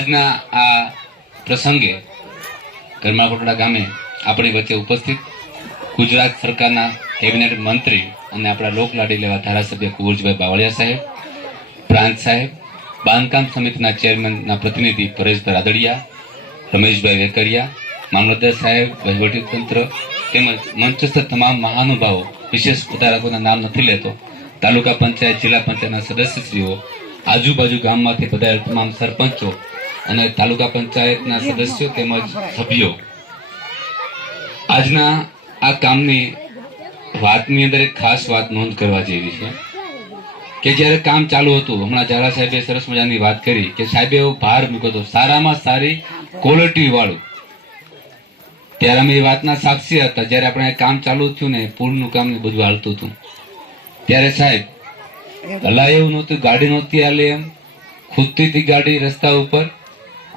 આજના આ પ્રસંગે ગરમાકોટડા ગામે આપણી વચ્ચે ઉપસ્થિત ગુજરાત સરકારના કેબિનેટ મંત્રી અને આપણા લોકલાડી લેવા ધારાસભ્ય કુંવરજીભાઈ બાવળિયા સાહેબ, પ્રાંત સાહેબ, બાંધકામ સમિતિના ચેરમેનના પ્રતિનિધિ પરેશભાઈ રાદડિયા, રમેશભાઈ વેકરિયા, મામલતદાર સાહેબ, વહીવટીતંત્ર તેમજ મંચસ્થ તમામ મહાનુભાવો, વિશેષ પધારકોના નામ નથી લેતો, તાલુકા પંચાયત, જિલ્લા પંચાયતના સદસ્યશ્રીઓ, આજુબાજુ ગામમાંથી પધારેલ તમામ સરપંચો અને તાલુકા પંચાયતના સદસ્યો તેમજ સભ્યો, આજના આ કામની વાતની અંદર એક ખાસ વાત નોંધ કરવા જેવી છે કે જ્યારે કામ ચાલુ હતું, હમણાં ઝાલા સાહેબે સરસ મજાની વાત કરી કે સાહેબે એવો ભાર મૂક્યો હતો સારામાં સારી ક્વોલિટી વાળું. ત્યારે અમે એ વાતના સાક્ષી હતા. જ્યારે આપણે કામ ચાલુ થયું ને, પુલનું કામ ને બધું હાલતું હતું, ત્યારે સાહેબ હલાય એવું નહોતું, ગાડી નહોતી હાલે એમ, ખૂદતી હતી ગાડી રસ્તા ઉપર.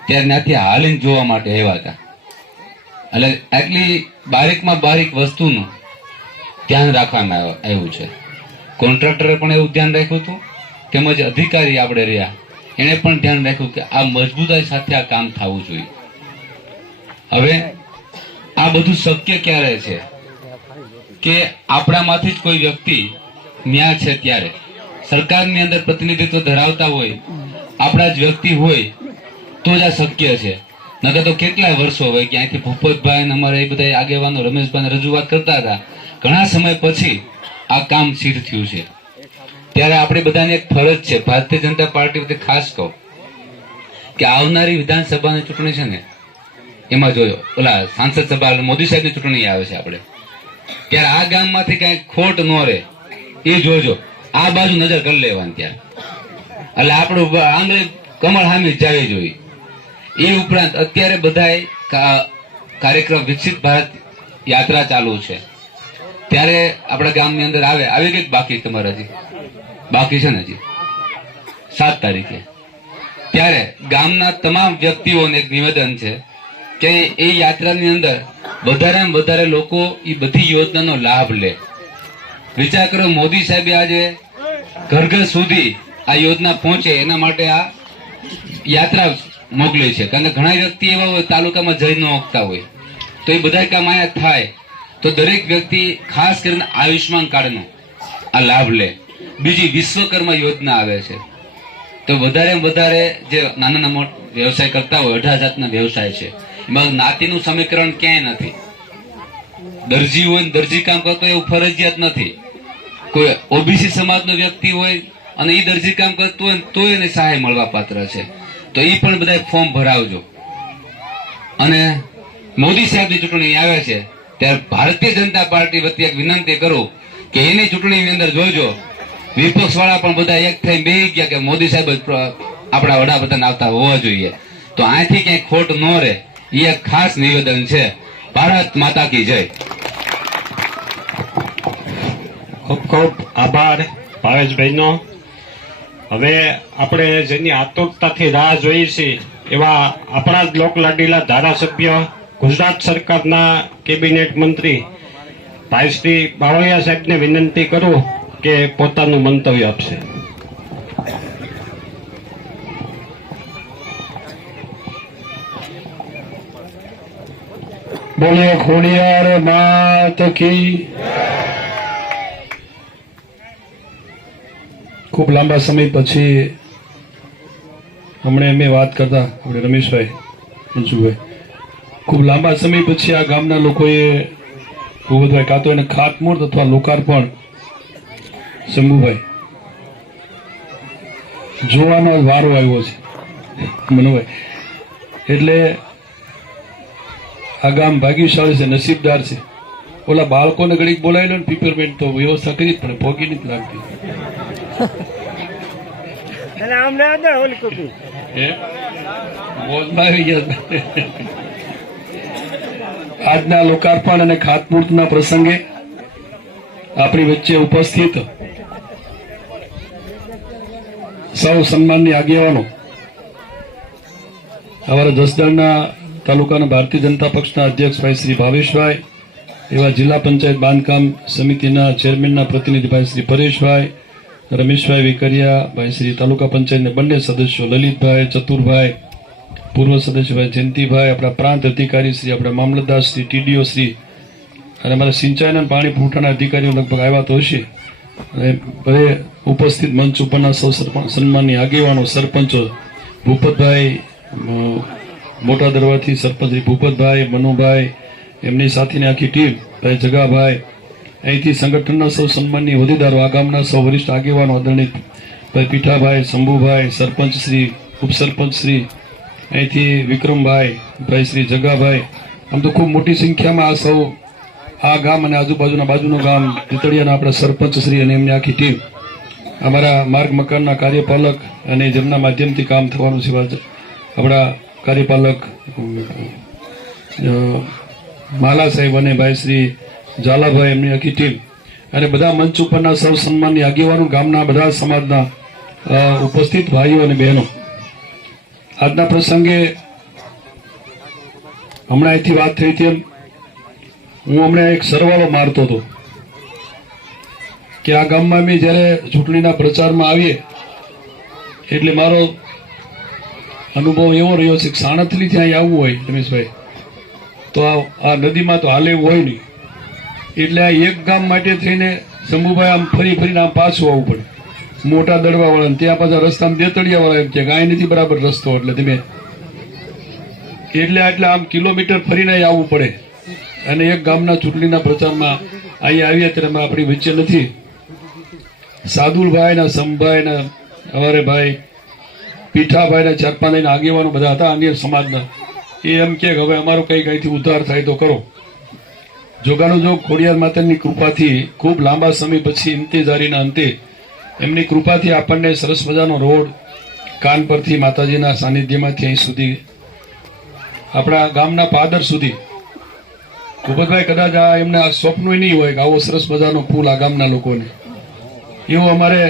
ત્યારે ત્યાંથી હાલીને જોવા માટે આવ્યા હતા. એટલે આટલી બારીકમાં બારીક વસ્તુનું ધ્યાન રાખવામાં આવ્યું છે. કોન્ટ્રાક્ટરે પણ એવું ધ્યાન રાખ્યું હતું, તેમજ અધિકારી આપણે રહ્યા એને પણ ધ્યાન રાખ્યું કે આ મજબૂતાઈ સાથે આ કામ થવું જોઈએ. હવે આ બધું શક્ય ક્યારે છે કે આપણામાંથી જ કોઈ વ્યક્તિ ન્યા છે ત્યારે સરકારની અંદર પ્રતિનિધિત્વ ધરાવતા હોય, આપણા જ વ્યક્તિ હોય તો જ આ શક્ય છે. નકર તો કેટલાય વર્ષો હોય કે અહીંથી ભૂપતભાઈ અને અમારા એ બધા આગેવાનો રમેશભાઈ રજૂઆત કરતા હતા. ઘણા સમય પછી આ કામ સિદ્ધ થયું છે. ત્યારે આપણે બધાની એક ફરજ છે, ભારતીય જનતા પાર્ટી વતી ખાસ કહું કે આવનારી વિધાનસભાની ચૂંટણી છે ને, એમાં જોયો ઓલા સાંસદ સભા મોદી સાહેબની ચૂંટણી આવે છે આપણે, ત્યારે આ ગામમાંથી કઈ ખોટ ન રહે એ જોજો. આ બાજુ નજર કરી લેવાની ત્યાં, એટલે આપણું આંગળી કમળ હામી જાવી જોઈએ. એ ઉપરાંત અત્યારે બધા કાર્યક્રમ વિકસિત ભારત યાત્રા ચાલુ છે, ત્યારે આપણા ગામની અંદર આવી ગઈ બાકી તમારે હજી બાકી છે ને, હજી 7 તારીખે. ત્યારે ગામના તમામ વ્યક્તિઓને એક નિવેદન છે કે એ યાત્રાની અંદર વધારેમાં વધારે લોકો એ બધી યોજનાનો લાભ લે. વિચાર કરો, મોદી સાહેબે આજે ઘર ઘર સુધી આ યોજના પહોંચે એના માટે આ યાત્રા મોકલી છે. કારણ કે ઘણા વ્યક્તિ એવા હોય તાલુકામાં જઈ ન શકતા હોય, તો એ બધા કામ અહીંયા થાય તો દરેક વ્યક્તિ ખાસ કરીને આયુષ્માન કાર્ડનો આ લાભ લે. બીજી વિશ્વકર્મા યોજના આવે છે, તો વધારે જે નાના મોટા વ્યવસાય કરતા હોય, 18 જાતના વ્યવસાય છે, એમાં જ્ઞાતિનું સમીકરણ ક્યાંય નથી. દરજી હોય દરજી કામ કરતો એવું ફરજિયાત નથી. કોઈ ઓબીસી સમાજનો વ્યક્તિ હોય અને એ દરજી કામ કરતું હોય તો એને સહાય મળવા પાત્ર છે. તો એ પણ બધા ફોર્મ ભરાવજો. અને મોદી સાહેબની ચૂંટણી આવે છે ત્યારે ભારતીય જનતા પાર્ટી વતી એક વિનંતી કરું કે એની ચૂંટણીની અંદર જોજો, વિપક્ષ વાળા પણ બધા એક થઈ બેસી ગયા કે મોદી સાહેબ આપણા વડાપ્રધાન આવતા હોવા જોઈએ. તો અહીંથી ક્યાંય ખોટ ન રહે એ એક ખાસ નિવેદન છે. ભારત માતા કી જય. ખૂબ ખૂબ આભાર ભાવેશભાઈનો. હવે આપણે જેની આતુરતાથી રાહ જોઈએ છીએ એવા આપણા જ લોકલાડીલા ધારાસભ્ય, ગુજરાત સરકારના કેબિનેટ મંત્રી ભાઈ શ્રી બાવળિયા સાહેબને વિનંતી કરું કે પોતાનું મંતવ્ય આપશે. બોલે ખોડિયાર માત કી. ખૂબ લાંબા સમય પછી હમણાં મેં વાત કરતા આપણે રમેશભાઈ, મંજુભાઈ, ખૂબ લાંબા સમય પછી આ ગામના લોકોએ ભૂપતભાઈ કાં તો એને ખાતમુહૂર્ત અથવા લોકાર્પણ શંભુભાઈ જોવાનો વારો આવ્યો છે મનુભાઈ. એટલે આ ગામ ભાગ્યશાળી છે, નસીબદાર છે. ઓલા બાળકોને ઘડીક બોલાવી લો ને પીપરમેન્ટ તો વ્યવસ્થા કરી જ પડે, ભોગી નથી લાગતી. આજના લોકાર્પણ અને ખાતમુહૂર્તના પ્રસંગે આપણી વચ્ચે ઉપસ્થિત સૌ સન્માનની આગેવાનો, અમારા જસદણના તાલુકાના ભારતીય જનતા પક્ષના અધ્યક્ષ ભાઈ શ્રી ભાવેશભાઈ, એવા જિલ્લા પંચાયત બાંધકામ સમિતિના ચેરમેનના પ્રતિનિધિ ભાઈ શ્રી પરેશભાઈ, રમેશભાઈ વેકરિયા, ભાઈ શ્રી તાલુકા પંચાયતના બંને સદસ્યો લલિતભાઈ, ચતુરભાઈ, પૂર્વ સદસ્યભાઈ જયંતિભાઈ, આપણા પ્રાંત અધિકારી શ્રી, આપણા મામલતદાર શ્રી, ટીડીઓ શ્રી અને અમારા સિંચાઈ અને પાણી પુરવઠાના અધિકારીઓ લગભગ આવ્યા તો હશે. અને બધે ઉપસ્થિત મંચ ઉપરના સૌ સન્માનની આગેવાનો, સરપંચો, ભૂપતભાઈ, મોટા દરવાથી સરપંચ શ્રી ભૂપતભાઈ, મનુભાઈ, એમની સાથેની આખી ટીમ, ભાઈ જગાભાઈ, અહીંથી સંગઠનના સૌ સન્માનની હોદ્દેદારો, આ ગામના સૌ વરિષ્ઠ આગેવાનો, આદરણીય ભાઈ પીઠાભાઈ, શંભુભાઈ, સરપંચ શ્રી, ઉપસરપંચ શ્રી, અહીંથી વિક્રમભાઈ, ભાઈ શ્રી જગાભાઈ, આમ તો ખૂબ મોટી સંખ્યામાં આ સૌ આ ગામ અને આજુબાજુના બાજુનું ગામ તીતળિયાના આપણા સરપંચ શ્રી અને એમની આખી ટીમ, અમારા માર્ગ મકાનના કાર્યપાલક અને જેમના માધ્યમથી કામ થવાનું છે આપણા કાર્યપાલક માલા સાહેબ અને ભાઈ શ્રી ઝાલાભાઈ, એમની આખી ટીમ અને બધા મંચ ઉપરના સૌ સન્માનની આગેવાનો, ગામના બધા સમાજના ઉપસ્થિત ભાઈઓ અને બહેનો, આજના પ્રસંગે હમણાં અહીંથી વાત થઈ તેમ હું હમણાં એક સરવાળો મારતો હતો કે આ ગામમાં મેં જ્યારે ચૂંટણીના પ્રચારમાં આવીએ એટલે મારો અનુભવ એવો રહ્યો છે કે સાણથલી ત્યાં આવવું હોય રમેશભાઈ તો આ નદીમાં તો હાલે એવું હોય નહીં, એટલે આ એક ગામ માટે થઈને શંભુભાઈ આમ ફરી ફરીને આમ પાછું આવવું પડે. મોટા દડવાવાળા ત્યાં પાછા રસ્તામાં દેતળિયાવાળા એમ કે ગાય નથી બરાબર રસ્તો, એટલે તમે એટલે આમ કિલોમીટર ફરીને આવવું પડે. અને એક ગામના ચૂંટણીના પ્રચારમાં અહીંયા આવ્યા ત્યારે આપણી વચ્ચે નથી સાદુલભાઈ ના, સમભાઈ ના, અમારે ભાઈ પીઠાભાઈ ના, ચાર પાંચ આગેવાનો બધા હતા અન્ય સમાજના. એ એમ કે હવે અમારો કંઈક અહીંથી ઉદ્ધાર થાય તો કરો. જોગાનું જોગ ખોડિયાર માતાની કૃપાથી ખૂબ લાંબા સમય પછી ઇંતેજારીના અંતે એમની કૃપાથી આપણને સરસ મજાનો રોડ કાન પરથી માતાજીના સાનિધ્યમાંથી અહીં સુધી આપણા ગામના પાદર સુધી, ભૂપતભાઈ કદાચ આ એમને આ સ્વપ્ન નહીં હોય કે આવો સરસ મજાનો પુલ આ ગામના લોકોને, એવું અમારે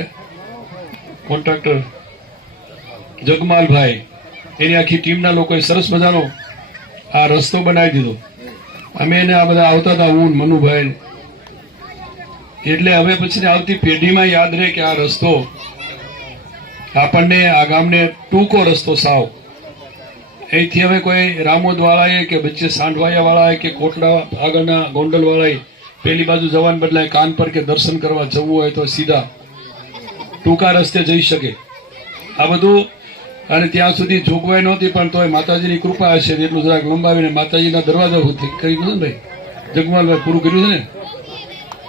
કોન્ટ્રાક્ટર જગમાલભાઈ એની આખી ટીમના લોકોએ સરસ મજાનો આ રસ્તો બનાવી દીધો. અમે એને આ બધા આવતા હતા, હું મનુભાઈ, એટલે હવે પછી આવતી પેઢીમાં યાદ રહે કે આ રસ્તો આપણને આ ગામને ટૂંકો રસ્તો સાવ અહીંથી હવે કોઈ રામોદ વાળાએ કે વચ્ચે સાંઢવાયા વાળાએ કે કોટડા આગળના ગોંડલ વાળાએ પેલી બાજુ જવાન બદલાય કાન પર કે દર્શન કરવા જવું હોય તો સીધા ટૂંકા રસ્તે જઈ શકે. આ બધું અને ત્યાં સુધી જોગવાઈ નહોતી પણ તોય માતાજીની કૃપા હશે એટલું જરાક લંબાવીને માતાજીના દરવાજા કર્યું છે ને ભાઈ જગમાલભાઈ, પૂરું કર્યું છે ને,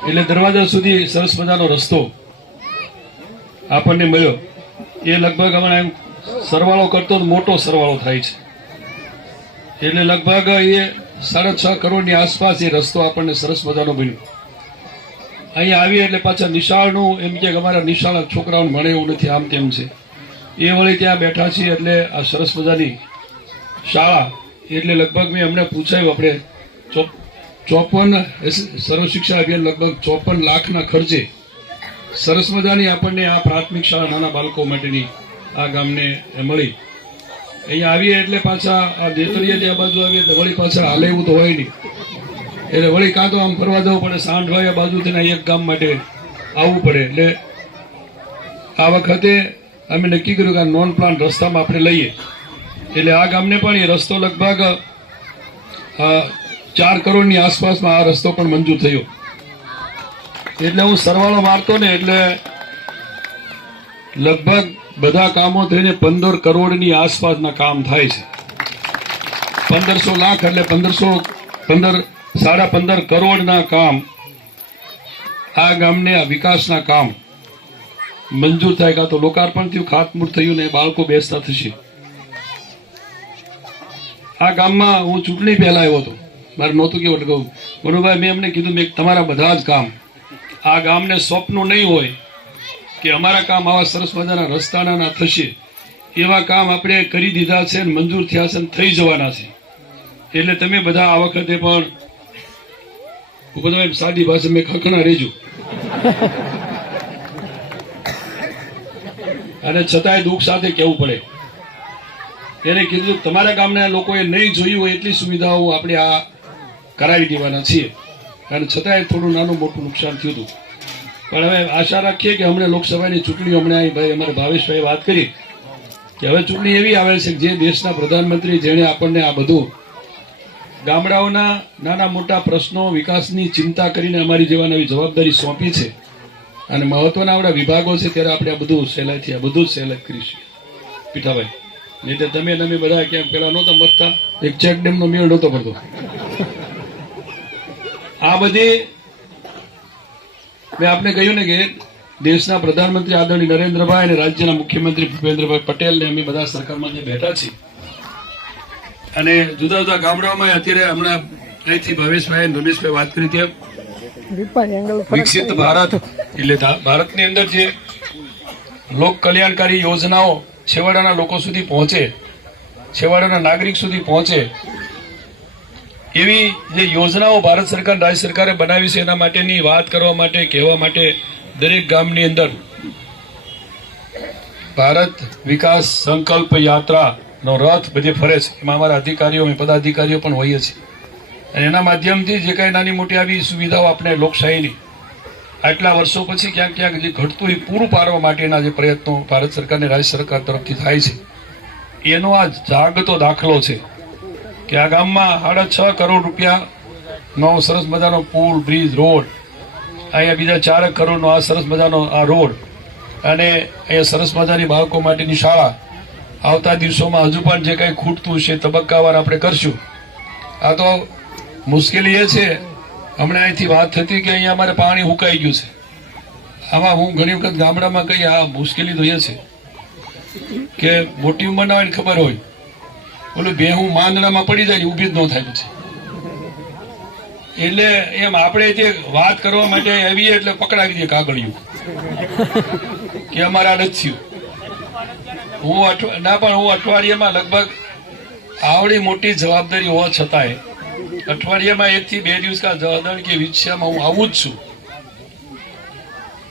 એટલે દરવાજા સુધી સરસ મજાનો રસ્તો આપણને મળ્યો. એ લગભગ હમણાં એમ સરવાળો કરતો મોટો સરવાળો થાય છે, એટલે લગભગ એ 6.5 કરોડની આસપાસ એ રસ્તો આપણને સરસ મજાનો બન્યો. અહીંયા આવીએ એટલે પાછા નિશાળનું એમ કે અમારા નિશાળ છોકરાઓને ભણે એવું નથી, આમ તેમ છે, એ વળી ત્યાં બેઠા છીએ. એટલે આ સરસ મજાની શાળા, એટલે લગભગ મેં હમણાં પૂછાયું આપણે 54 સર્વ શિક્ષા અભિયાન લગભગ 54 લાખના ખર્ચે સરસ મજાની આપણને આ પ્રાથમિક શાળા નાના બાળકો માટેની આ ગામને મળી. અહીંયા આવીએ એટલે પાછા આ દેતળિયાથી આ બાજુ આવીએ એટલે વળી પાછા હાલે એવું તો હોય નહીં, એટલે વળી કાં તો આમ ફરવા જવું પડે, સાંઢભાઈ આ બાજુથી એક ગામ માટે આવવું પડે. એટલે આ વખતે અમે નક્કી કર્યું કે આ નોન પ્લાન રસ્તામાં આપણે લઈએ, એટલે આ ગામને પણ એ રસ્તો લગભગ 4 કરોડની આસપાસમાં આ રસ્તો પણ મંજૂર થયો. એટલે હું સરવાળો મારતો ને એટલે લગભગ બધા કામો થઈને 15 કરોડની આસપાસના કામ થાય છે. 1500 લાખ એટલે 15.5 કરોડના કામ આ ગામને આ વિકાસના કામ મંજૂર થાય, કાં તો લોકાર્પણ થયું, ખાતમુહૂર્ત થયું ને બાળકો બેસતા થશે. આ ગામમાં હું ચૂંટણી પહેલા આવ્યો હતો, મારે નહોતું કેવું એટલે કહું મનુભાઈ મેં એમને કીધું મેં તમારા બધા જ કામ આ ગામને સ્વપ્નું નહીં હોય કે અમારા કામ આવા સરસ મજાના રસ્તાના થશે, એવા કામ આપણે કરી દીધા છે, મંજૂર થયા છે, થઈ જવાના છે. એટલે તમે બધા આ વખતે પણ બધા સાદી ભાષા મેં ખખણા રહેજો, અને છતાંય દુઃખ સાથે કહેવું પડે. એને કીધું તમારા ગામના લોકોએ નહીં જોયું હોય એટલી સુવિધાઓ આપણે આ કરાવી દેવાના છીએ, અને છતાંય થોડું નાનું મોટું નુકસાન થયું હતું. પણ હવે આશા રાખીએ કે હમણાં લોકસભાની ચૂંટણીઓ હમણાં ભાઈ અમારે ભાવેશભાઈ વાત કરી કે હવે ચૂંટણી એવી આવે છે કે જે દેશના પ્રધાનમંત્રી જેણે આપણને આ બધું ગામડાઓના નાના મોટા પ્રશ્નો વિકાસની ચિંતા કરીને અમારી જેવા નવી જવાબદારી સોંપી છે અને મહત્વના આપણા વિભાગો છે ત્યારે આપણે આ બધું સહેલાઈથી આ બધું જ સહેલાઈ કરીશું પીઠાભાઈ. નહીં તો તમે અને અમે બધા ક્યાંક પેલા નહોતા મતતા, એક ચેક ડેમનો મેળ નહોતો પડતો. આ બધી મેં આપને કહ્યું ને કે દેશના પ્રધાનમંત્રી આદરણીય નરેન્દ્રભાઈ અને રાજ્યના મુખ્યમંત્રી ભૂપેન્દ્રભાઈ પટેલને અમે બધા સરકારમાં જે બેઠા છીએ અને જુદા જુદા ગામડાઓમાં અત્યારે હમણાં અહીંથી ભાવેશભાઈ અને રમેશભાઈ વાત કરી તેમ વિકસિત ભારત એટલે ભારતની અંદર જે લોક કલ્યાણકારી યોજનાઓ છેવાડાના લોકો સુધી પહોંચે, છેવાડાના નાગરિક સુધી પહોંચે એવી જે યોજનાઓ ભારત સરકાર રાજ્ય સરકારે બનાવી છે એના માટેની વાત કરવા માટે કહેવા માટે દરેક ગામની અંદર ભારત વિકાસ સંકલ્પ યાત્રાનો રથ બધે ફરે છે. એમાં અમારા અધિકારીઓ પદાધિકારીઓ પણ હોઈએ છીએ અને એના માધ્યમથી જે કાંઈ નાની મોટી આવી સુવિધાઓ આપણે લોકશાહીની આટલા વર્ષો પછી ક્યાંક ક્યાંક જે ઘટતું એ પૂરું પાડવા માટેના જે પ્રયત્નો ભારત સરકાર અને રાજ્ય સરકાર તરફથી થાય છે એનો આ જાગતો દાખલો છે કે આ ગામમાં 6.5 કરોડ રૂપિયાનો સરસ મજાનો પુલ, બ્રિજ, રોડ, અહીંયા બીજા 4 કરોડનો આ સરસ મજાનો આ રોડ અને અહીંયા સરસ મજાની બાળકો માટેની શાળા આવતા દિવસોમાં હજુ પણ જે કંઈ ખૂટતું છે તબક્કાવાર આપણે કરશું. આ તો મુશ્કેલી એ છે, હમણાં અહીંથી વાત થતી કે અહીંયા અમારે પાણી હુકાઈ ગયું છે. આમાં હું ઘણી વખત ગામડામાં કહી આ મુશ્કેલી તો એ છે કે મોટી ઉંમરના હોય ને ખબર હોય ઓલું બેહું માંદડામાં પડી જાય ને ઊભી જ ન થાય પછી. એટલે એમ આપણે જે વાત કરવા માટે આવીએ એટલે પકડાવી દે કાગળિયું કે અમારે આ નથી થયું. હું અઠવાડિયામાં લગભગ આવડી મોટી જવાબદારી હોવા છતાંય અઠવાડિયામાં 1 થી 2 દિવસ જવાદણ કે વિછ્યામાં હું આવું જ છું.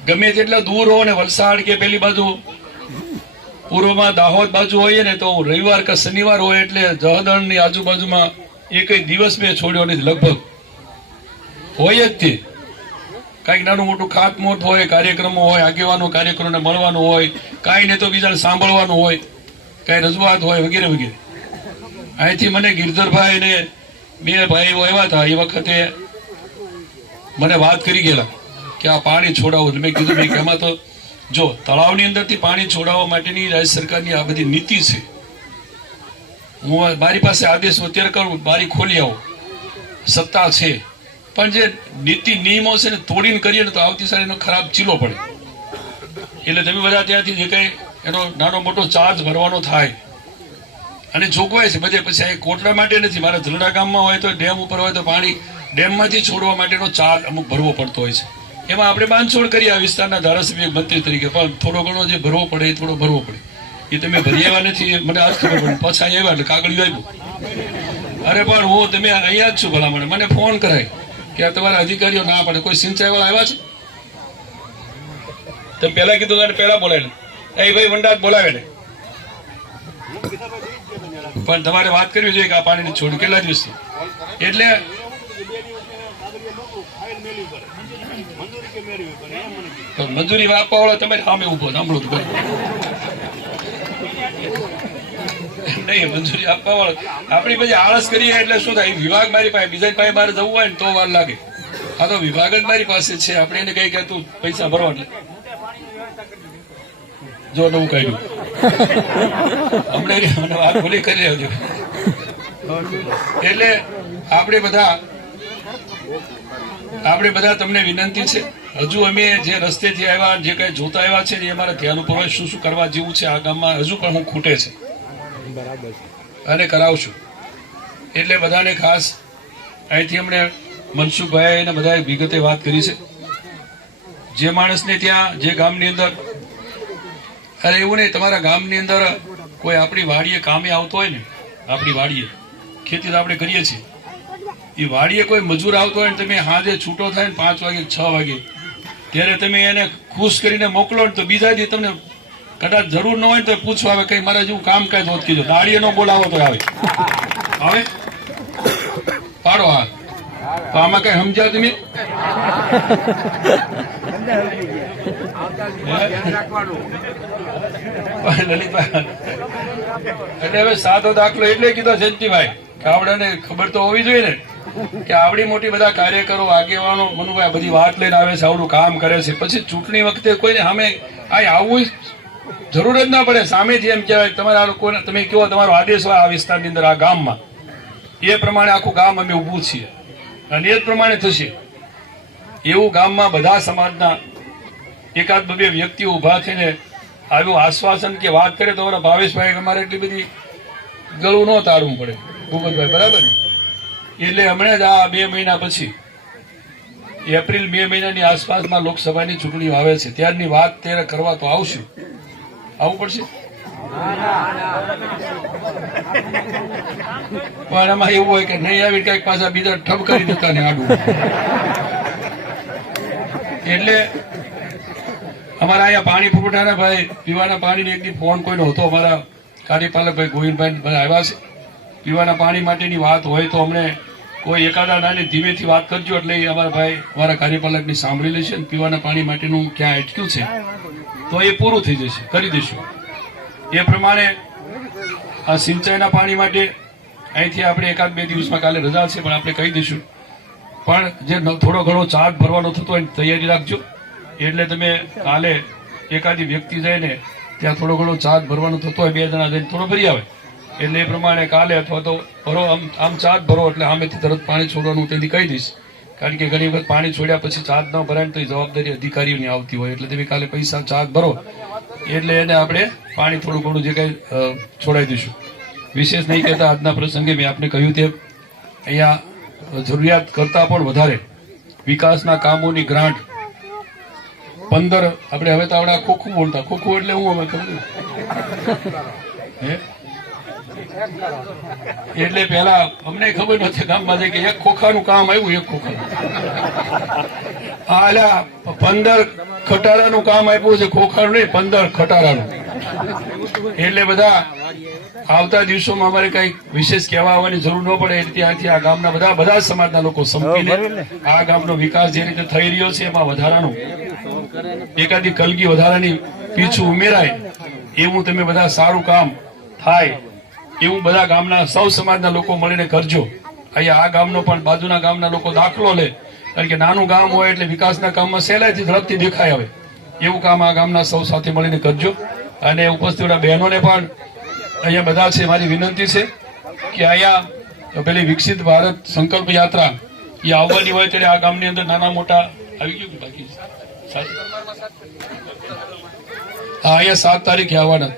ગમે તેટલા દૂર હો ને વલસાડ કે પેલી બાજુ પૂર્વમાં દાહોદ બાજુ હોઈએ ને તો રવિવાર કે શનિવાર હોય એટલે જવાદણની આજુબાજુમાં એકય દિવસ મેં છોડ્યો નથી. લગભગ હોય જ તે કાંઈક નાનું મોટું ખાતમુહૂર્ત હોય, કાર્યક્રમો હોય, આગેવાનો કાર્યક્રમોને મળવાનું હોય, કાંઈ ને તો બીજાને સાંભળવાનું હોય, કાંઈ રજૂઆત હોય વગેરે વગેરે. અહીંથી મને ગિરધરભાઈ ને 2 ભાઈઓ આવ્યા હતા એ વખતે મને વાત કરી ગયેલા કે આ પાણી છોડાવવું. મેં કીધું ભાઈ કે એમાં તો જો તળાવની અંદરથી પાણી છોડાવવા માટેની રાજ્ય સરકારની આ બધી નીતિ છે. હું મારી પાસે આદેશ અત્યારે કરું, બારી ખોલી આવો, સત્તા છે, પણ જે નીતિ નિયમો છે ને તોડીને કરીએ ને તો આવતી સાલ એનો ખરાબ ચીલો પડે. એટલે તમે બધા ત્યાંથી જે કંઈ એનો નાનો મોટો ચાર્જ ભરવાનો થાય અને જોગવાઈ છે બધે. પછી આ કોટડા માટે નથી, મારા ધલડા ગામમાં હોય તો ડેમ ઉપર હોય તો પાણી ડેમમાંથી છોડવા માટેનો ચાર્જ અમુક ભરવો પડતો હોય છે. એમાં આપણે બાંધછોડ કરીએ આ વિસ્તારના ધારાસભ્ય મંત્રી તરીકે, પણ થોડો ઘણો જે ભરવો પડે એ થોડો ભરવો પડે. એ તમે ભરી આવ્યા નથી મને આજ ખબર પડે, પાછા અહીંયા આવ્યા એટલે કાગળિયું આવ્યું. અરે પણ હું તમે અહીંયા જ છું ભલામણ, મને ફોન કરાય કે આ તમારા અધિકારીઓ ના પડે. કોઈ સિંચાઈ વાળા આવ્યા છે? તમે પહેલા કીધું એને પહેલા બોલાવે એ ભાઈ વંડાત બોલાવે ને, પણ તમારે વાત કરવી જોઈએ કે આ પાણીને છોડ કેટલા દિવસ. એટલે મંજૂરી આપવા વાળો તમારી સામે ઉભો સાંભળો તો નહીં. મંજૂરી આપવા વાળો આપણી પછી આળસ કરીએ એટલે શું થાય, વિભાગ મારી પાસે, બીજા પાસે બહાર જવું હોય ને તો વાર લાગે. આ તો વિભાગ જ મારી પાસે છે, આપણે એને કઈ કે તું પૈસા ભરવા એટલે જો નવું કાઢ્યું હમણાં મને વાત ભૂલી કરી આવજો. એટલે આપણે બધા તમને વિનંતી છે, હજુ અમે જે રસ્તેથી આવ્યા જે કઈ જોતા આવ્યા છે એ અમારા ધ્યાન ઉપર હોય શું શું કરવા જેવું છે આ ગામમાં હજુ પણ હું ખૂટે છે અને કરાવશું. એટલે બધાને ખાસ અહીંથી અમને મનસુખભાઈ અને બધાએ વિગતે વાત કરી છે. જે માણસને ત્યાં જે ગામની અંદર, અરે એવું નહીં, તમારા ગામની અંદર કોઈ આપણી વાડીએ કામે આવતો હોય ને, આપણી વાડીએ ખેતી તો આપણે કરીએ છીએ, એ વાડીએ કોઈ મજૂર આવતો હોય ને તમે હાજે છૂટો થાય ને 5 વાગે 6 વાગે ત્યારે તમે એને ખુશ કરીને મોકલો ને તો બીજા દી તમને કદાચ જરૂર ન હોય ને તો પૂછવા આવે કઈ મારા જેવું કામ કઈ નોંધ કીધું, દાડીએ ન બોલાવો તો આવે પાડો. હા તો આમાં કઈ સમજ્યા તમે? લલિતભાઈ એટલે હવે સાદો દાખલો એટલે કીધો જયંતિભાઈ કે આપણાને ખબર તો હોવી જોઈએ ને કે આવડી મોટી બધા કાર્યકરો આગેવાનો મનુભાઈ આ બધી વાત લઈને આવે છે, આવડું કામ કરે છે, પછી ચૂંટણી વખતે કોઈને સામે આવવું જરૂર જ ના પડે. સામેથી એમ કહેવાય તમારે આ લોકોને તમે કહો તમારો આદેશ હોય આ વિસ્તારની અંદર આ ગામમાં, એ પ્રમાણે આખું ગામ અમે ઊભું છીએ અને એ જ પ્રમાણે થશે. એવું ગામમાં બધા સમાજના એકાદ બે વ્યક્તિઓ ઊભા થઈને આવ્યું આશ્વાસન કે વાત કરે તો ભાવેશભાઈ અમારે એટલી બધી ગળું ન તાળવું પડે ભૂપતભાઈ, બરાબર ને? એટલે હમણાં જ આ 2 મહિના પછી એપ્રિલ 2 મહિનાની આસપાસમાં લોકસભાની ચૂંટણીઓ આવે છે, ત્યારની વાત ત્યારે કરવા તો આવશું, આવવું પડશે. પણ એમાં એવું હોય કે નહીં આવી કઈક પાછા બીજા ઠપ કરી દેતા ને આડું. એટલે અમારા અહીંયા પાણી પુરવઠાના ભાઈ પીવાના પાણીની એક ફોન કોઈનો હતો, અમારા કાર્યપાલક ભાઈ ગોવિંદભાઈ બધા આવ્યા છે. પીવાના પાણી માટેની વાત હોય તો અમને કોઈ એકાદા નાની ધીમેથી વાત કરજો, એટલે અમારા ભાઈ અમારા કાર્યપાલકની સાંભળી લેશે અને પીવાના પાણી માટેનું ક્યાં અટક્યું છે તો એ પૂરું થઈ જશે, કરી દઈશું. એ પ્રમાણે આ સિંચાઈના પાણી માટે અહીંથી આપણે એકાદ 2 દિવસમાં કાલે રજા છે પણ આપણે કહી દઈશું. પણ જે થોડો ઘણો ચાર્જ ભરવાનો થતો હોય તૈયારી રાખજો, એટલે તમે કાલે એકાદી વ્યક્તિ જઈને ત્યાં થોડો ઘણો ચાર્જ ભરવાનો થતો હોય 2 જણા જઈને થોડો ભરી આવે, એટલે એ પ્રમાણે કાલે અથવા તો ભરો, આમ ચાર્જ ભરો એટલે સામેથી તરત પાણી છોડવાનું તેથી કહી દઈશ. કારણ કે ઘણી વખત પાણી છોડ્યા પછી ચાર્જ ન ભરાય તો એ જવાબદારી અધિકારીઓની આવતી હોય, એટલે તમે કાલે પૈસા ચાર્જ ભરો એટલે એને આપણે પાણી થોડું ઘણું જે કંઈ છોડાઈ દઈશું. વિશેષ નહીં કહેતા આજના પ્રસંગે મેં આપને કહ્યું તેમ અહીંયા જરૂરિયાત કરતા પણ વધારે વિકાસના કામોની ગ્રાન્ટ 15 આપણે હવે તો આવડા ખોખું બોલતા, ખોખું એટલે હું અમે ખબર એટલે પેલા અમને ખબર નથી ગામમાં કે એક ખોખાનું કામ આવ્યું, એક ખોખા આ 15 ખટારાનું કામ આપ્યું છે, ખોખાનું નહીં 15 ખટારાનું. એટલે બધા આવતા દિવસોમાં અમારે કઈ વિશેષ કહેવા આવવાની જરૂર ન પડે, ત્યાંથી આ ગામના બધા સમાજના લોકો સંપીને આ ગામનો વિકાસ જે રીતે થઈ રહ્યો છે એમાં વધારાનું એકાદી કલગી વધારાની પીછું ઉમેરાય એવું તમે બધા સારું કામ થાય એવું બધા ગામના સૌ સમાજના લોકો મળીને કરજો. અહીંયા આ ગામનો પણ બાજુના ગામના લોકો દાખલો લે, કારણ કે નાનું ગામ હોય એટલે વિકાસના કામમાં સહેલાઈથી ઝડપથી દેખાય આવે એવું કામ આ ગામના સૌ સાથે મળીને કરજો. અને ઉપસ્થિત બહેનોને પણ અહીંયા બધા છે, મારી વિનંતી છે કે અહીંયા પેલી વિકસિત ભારત સંકલ્પ યાત્રા એ આવવાની હોય ત્યારે આ ગામની અંદર નાના મોટા આવી ગયું બાકી અહીંયા 7 તારીખે આવવાના.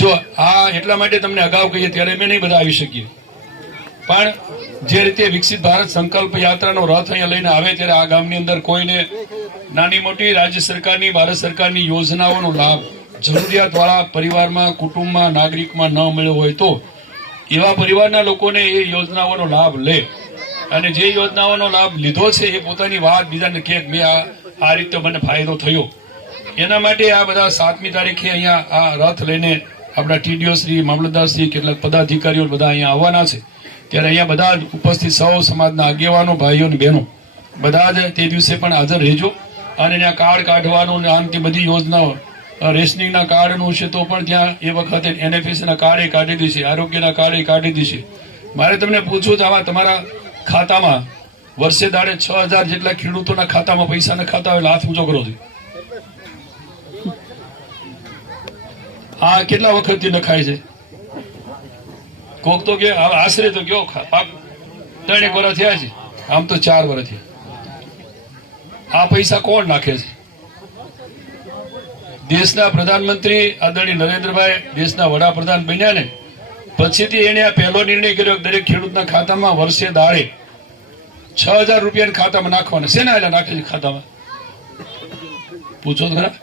જો આ એટલા માટે તમને અગાઉ કહીએ ત્યારે અમે નહીં બધા આવી શકીએ, પણ જે રીતે વિકસિત ભારત સંકલ્પ યાત્રાનો રથ અહીંયા લઈને આવે ત્યારે આ ગામની અંદર કોઈને નાની મોટી રાજ્ય સરકારની ભારત સરકારની યોજનાઓનો લાભ જરૂરિયાત વાળા પરિવારમાં કુટુંબમાં નાગરિકમાં ન મળ્યો હોય તો એવા પરિવારના લોકોને એ યોજનાઓનો લાભ લે અને જે યોજનાઓનો લાભ લીધો છે એ પોતાની વાત બીજાને કહે મેં આ રીતે મને ફાયદો થયો. એના માટે આ બધા 7મી તારીખે અહીંયા આ રથ લઈને આપણા ટીડીઓ શ્રી મામલતદાર શ્રી કેટલાક પદાધિકારીઓ બધા અહીંયા આવવાના છે. ત્યારે અહીંયા બધા જ ઉપસ્થિત સૌ સમાજના આગેવાનો ભાઈઓ અને બહેનો બધા જ તે દિવસે પણ હાજર રહેજો. અને ત્યાં કાર્ડ કાઢવાનું ને આમ તે બધી યોજનાઓ રેશનિંગના કાર્ડનું છે તો પણ ત્યાં એ વખતે NFSના કાર્ડ કાઢી દેશે, આરોગ્યના કાર્ડ કાઢી દેશે. મારે તમને પૂછવું તો આમાં તમારા ખાતામાં વર્ષે દાડે 6000 જેટલા ખેડૂતોના ખાતામાં પૈસા નખાતા હોય હાથ ઊંચો કરો છો. આ કેટલા વખતથી નખાય છે? કોક તો કે આશરે તો કયો 3 વર્ષ થયા છે, આમ તો 4 વર્ષ થયા. આ પૈસા કોણ નાખે છે? દેશના પ્રધાનમંત્રી આદરણીય નરેન્દ્રભાઈ દેશના વડાપ્રધાન બન્યા ને પછીથી એને આ પહેલો નિર્ણય કર્યો દરેક ખેડૂતના ખાતામાં વર્ષે દાડે 6000 રૂપિયા ખાતામાં નાખવાના. શેના એટલે નાખે છે ખાતામાં? પૂછો તો ખરા.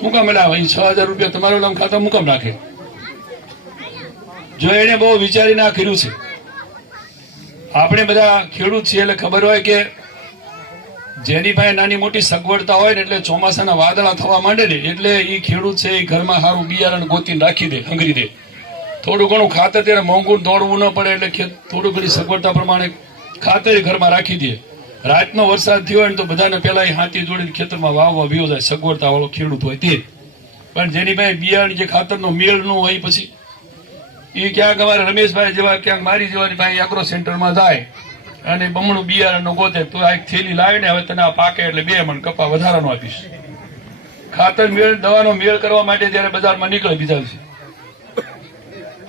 શું કામ એટલે 6000 રૂપિયા તમારા ખાતામાં શું કામ નાખે? જો એને બહુ વિચારીને આ કર્યું છે. આપણે બધા ખેડૂત છીએ એટલે ખબર હોય કે જેની પાસે નાની મોટી સગવડતા હોય ને એટલે ચોમાસાના વાદળા થવા માંડે ને એટલે એ ખેડૂત છે એ ઘરમાં સારું બિયારણ ગોતીને રાખી દે, હંગરી દે. થોડું ઘણું ખાતર ત્યારે મોંઘું દોડવું ન પડે એટલે થોડું ઘણી સગવડતા પ્રમાણે ખાતર ઘરમાં રાખી દે રાતનો વરસાદ થયો હોય ને તો બધાને પેલા એ હાથી જોડીને ખેતરમાં વાવવા વિયો જાય, સગવડતા વાળો ખેડૂત હોય તે. પણ જેની પાસે બિયારણ કે ખાતરનો મેળ ન હોય પછી એ ક્યાંક અમારે રમેશભાઈ જેવા ક્યાંક મારી જેવાની પાસે એગ્રો સેન્ટરમાં જાય અને બમણું બિયારણ ગોતે તો આ એક થેલી લાવીને હવે તને આ પાકે એટલે 2 મણ કપા વધારાનો આપીશ. ખાતર મેળ દવાનો મેળ કરવા માટે જયારે બજારમાં નીકળે બીજા દિવસે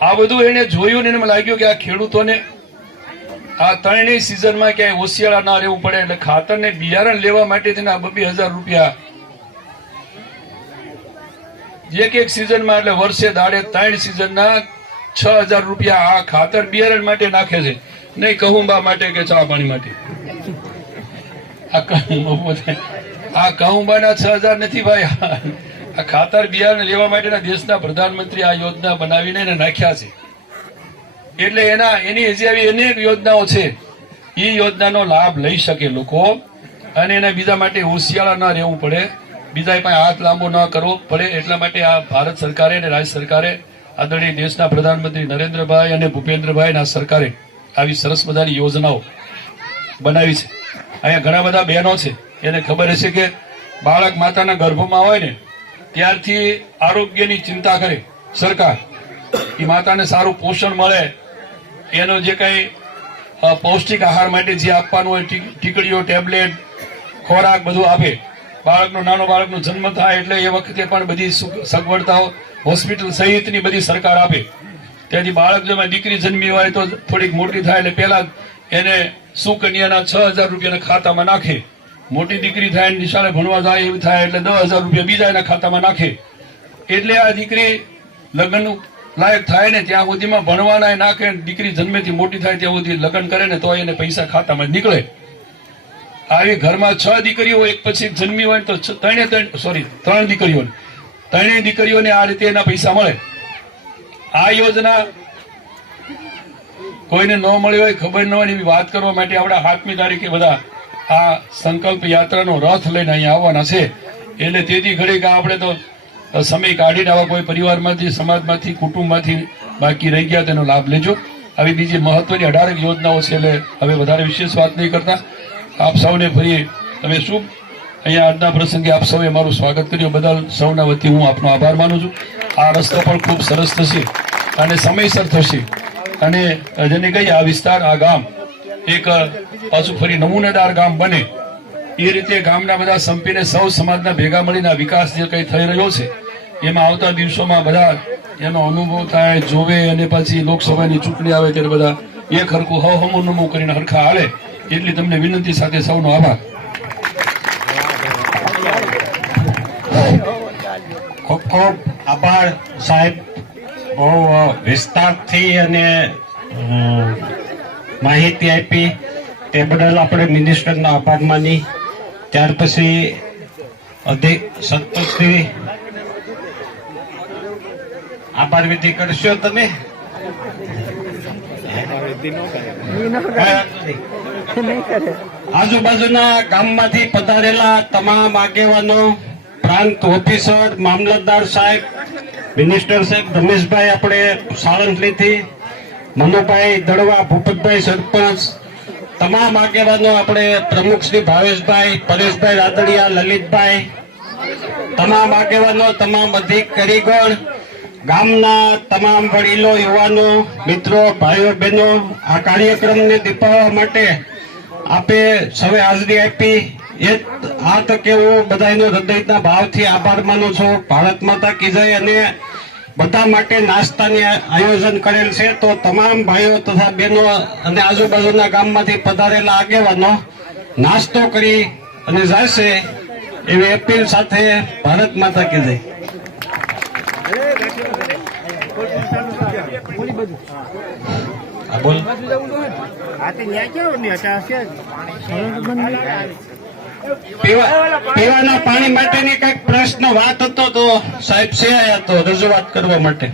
આ બધું એને જોયું ને એને લાગ્યું કે આ ખેડૂતોને આ ત્રણેય સિઝનમાં ક્યાંય હોશિયાળા ના રહેવું પડે એટલે ખાતર ને બિયારણ લેવા માટે તેના 2,000 રૂપિયા એક સિઝનમાં એટલે વર્ષે દાડે 3 સિઝનના 6,000 રૂપિયા આ ખાતર બિયારણ માટે નાખે છે, નહીં કહુંબા માટે કે ચા પાણી માટે. આ કહુંબાના 6,000 નથી ભાઈ, આ ખાતર બિયારણ લેવા માટેના દેશના પ્રધાનમંત્રી આ યોજના બનાવીને એને નાખ્યા છે. એટલે એની હજી આવી અનેક યોજનાઓ છે. એ યોજનાનો લાભ લઈ શકે લોકો અને એના બીજા માટે હોશિયાળા ના રહેવું પડે, બીજા પાસે હાથ લાંબો ન કરવો પડે. એટલા માટે આ ભારત સરકારે અને રાજ્ય સરકારે આદરણીય દેશના પ્રધાનમંત્રી નરેન્દ્રભાઈ અને ભૂપેન્દ્રભાઈના સરકારે આવી સરસ મજાની યોજનાઓ બનાવી છે. અહીંયા ઘણા બધા બહેનો છે એને ખબર હશે કે બાળક માતાના ગર્ભમાં હોય ને ત્યારથી આરોગ્યની ચિંતા કરે સરકાર. એ માતાને સારું પોષણ મળે, એનો જે કઈ પૌષ્ટિક આહાર માટે જે આપવાનું હોય ટીકડીઓ, ટેબ્લેટ, ખોરાક બધું આપે. નાનો બાળકનો જન્મ થાય એટલે એ વખતે પણ બધી સગવડતાઓ હોસ્પિટલ સહિતની બધી સરકાર આપે. ત્યાંથી બાળક જો દીકરી જન્મી હોય તો થોડીક મોટી થાય એટલે પેલા એને સુકન્યાના 6,000 રૂપિયાના ખાતામાં નાખે. મોટી દીકરી થાય નિશાળે ભણવા જાય એવું થાય એટલે 10,000 રૂપિયા બીજા એના ખાતામાં નાખે. એટલે આ દીકરી લગ્ન લાયક થાય ને ત્યાં સુધીમાં ભણવાના નાખે, દીકરી જન્મેથી મોટી થાય ત્યાં સુધી લગ્ન કરે ને તો એને પૈસા ખાતામાં નીકળે. આવી ઘરમાં 6 દીકરીઓ એક પછી જન્મી હોય તો 3 દીકરીઓ, 3 દીકરીઓને આ રીતે એના પૈસા મળે. આ યોજના કોઈને ન મળી હોય, ખબર ન હોય એવી વાત કરવા માટે આપણા 7મી તારીખે બધા આ સંકલ્પ યાત્રાનો રથ લઈને અહીંયા આવવાના છે. એટલે તેથી ઘડીક આપણે તો સમય કાઢીને આવા કોઈ પરિવારમાંથી, સમાજમાંથી, કુટુંબમાંથી બાકી રહી ગયા તેનો લાભ લેજો. આવી બીજી મહત્વની 18 યોજનાઓ છે. એટલે હવે વધારે વિશેષ વાત નહીં કરતા આપ સૌને ફરી તમે શું અહીંયા આજના પ્રસંગે આપ સૌએ મારું સ્વાગત કર્યું બદલ સૌના વતી હું આપનો આભાર માનું છું. આ રસ્તો પણ ખૂબ સરસ થશે અને સમયસર થશે અને જેને કહીએ આ વિસ્તાર, આ ગામ એક પાછું ફરી નમૂનેદાર ગામ બને એ રીતે ગામના બધા સંપીને સૌ સમાજના ભેગા મળીને આ વિકાસ જે કંઈ થઈ રહ્યો છે એમાં આવતા દિવસોમાં બધા એનો અનુભવ થાય, જોવે અને પછી લોકસભાની ચૂંટણી આવે ત્યારે બધા એક હરખું હમું નમું કરીને હરખા હાલે. એટલી તમને વિનંતી સાથે સૌનો આભાર. ખૂબ ખૂબ આભાર સાહેબ, બહુ વિસ્તારથી અને માહિતી આપી તે બદલ આપણે મિનિસ્ટરનો આભાર માની. ત્યાર પછી અધિક સંતોષથી આભાર વિધિ કરશો તમે. આજુબાજુના ગામમાંથી પધારેલા તમામ આગેવાનો, પ્રાંત ઓફિસર, મામલતદાર સાહેબ, મિનિસ્ટર સાહેબ, રમેશભાઈ આપણે સાળંગલીથી, મનુભાઈ દળવા, ભૂપતભાઈ સરપંચ, તમામ આગેવાનો આપણે પ્રમુખ શ્રી ભાવેશભાઈ, પરેશભાઈ રાદડિયા, લલિતભાઈ, તમામ આગેવાનો, તમામ અધિકારીગણ, ગામના તમામ વડીલો, યુવાનો, મિત્રો, ભાઈઓ બહેનો, આ કાર્યક્રમને દીપાવવા માટે આપે સૌએ હાજરી આપી. આ તકે હું બધાનો હૃદયના ભાવથી આભાર માનું છું. ભારત માતા કી જય. અને બધા માટે નાસ્તાની આયોજન કરેલ છે તો તમામ ભાઈઓ તથા બહેનો અને આજુબાજુના ગામમાંથી પધારેલા આગેવાનો નાસ્તો કરી અને જશે એવી અપીલ સાથે ભારત માતા કી જય. બોલ. પીવાના પાણી માટેની કઈક પ્રશ્ન વાત હતો તો સાહેબ છે આયા તો રજૂઆત કરવા માટે.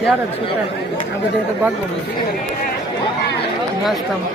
ત્યારે જ છૂટા આ બધા તો ભાગવાનું નાસ્તામાં